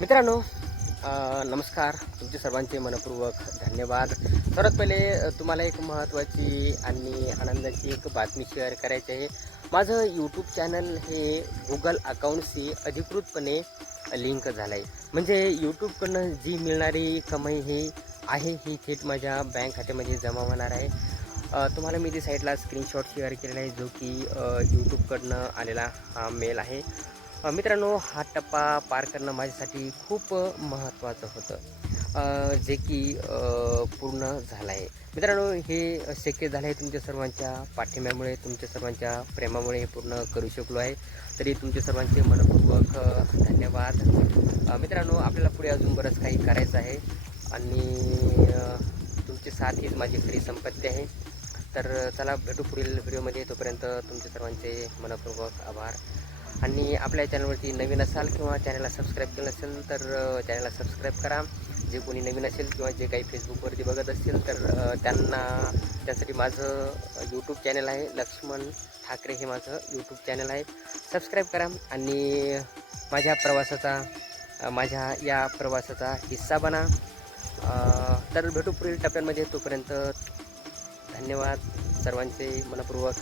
मित्रांनो नमस्कार. तुमचे सर्वांचे मनपूर्वक धन्यवाद. सर्वात पहिले तुम्हाला एक महत्त्वाची आणि आनंदाची एक बातमी शेअर करायची आहे. माझं यूट्यूब चॅनल हे गुगल अकाउंटशी अधिकृतपणे लिंक झालं आहे म्हणजे यूट्यूबकडनं जी मिळणारी कमाई ही आहे ही थेट माझ्या बँक खात्यामध्ये जमा होणार आहे. तुम्हाला मी ती साईडला स्क्रीनशॉट शेअर केलेला आहे जो की यूट्यूबकडनं आलेला हा मेल आहे. मित्रांनो हा टप्पा पार करणं माझ्यासाठी खूप महत्त्वाचं होतं. जे की पूर्ण झालं आहे मित्रांनो हे शक्य झालं आहे तुमच्या सर्वांच्या पाठिंब्यामुळे तुमच्या सर्वांच्या प्रेमामुळे हे पूर्ण करू शकलो आहे. तरी तुमचे सर्वांचे मनपूर्वक धन्यवाद. मित्रांनो आपल्याला पुढे अजून बरंच काही करायचं आहे. आणि तुमची साथ हीच माझी खरी संपत्ती आहे. तर चला भेटू पुढील व्हिडिओमध्ये. तोपर्यंत तुमचे सर्वांचे मनपूर्वक आभार. आणि आपल्या चॅनलवरती नवीन असाल किंवा चॅनलला सबस्क्राईब केलं असेल तर चॅनलला सबस्क्राईब करा. जे कोणी नवीन असेल किंवा जे काही फेसबुकवरती बघत असेल तर त्यांना त्यासाठी माझं यूट्यूब चॅनल आहे. लक्ष्मण ठाकरे हे माझं यूट्यूब चॅनल आहे. सबस्क्राईब करा आणि माझ्या प्रवासाचा माझ्या या प्रवासाचा हिस्सा बना. तर भेटू पुढील टप्प्यांमध्ये. तोपर्यंत धन्यवाद. सर्वांचे मनपूर्वक